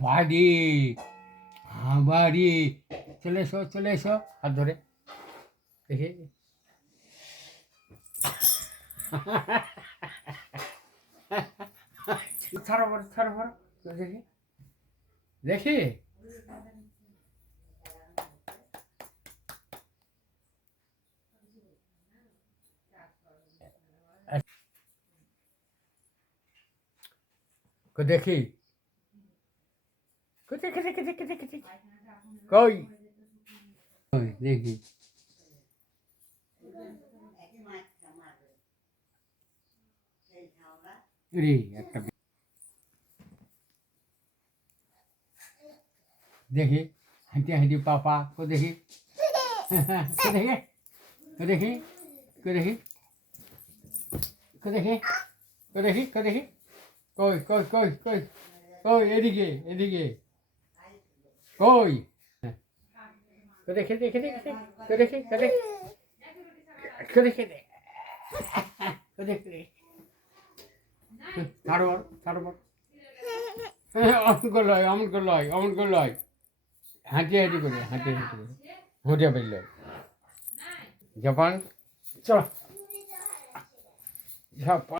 বাড়ি বাড়ি চলে এসো হাত ধরে দেখি ছাড়ো দেখি দেখি দেখি কই দেখি রে একটা দেখি হাঁটি পাপা কো দেখি দেখি দেখি দেখি দেখি দেখি দেখি কই এদিকে কই দেখি ছাড়ব অমন করলয় হাঁটি করে ঘুরে পেল জাপান চল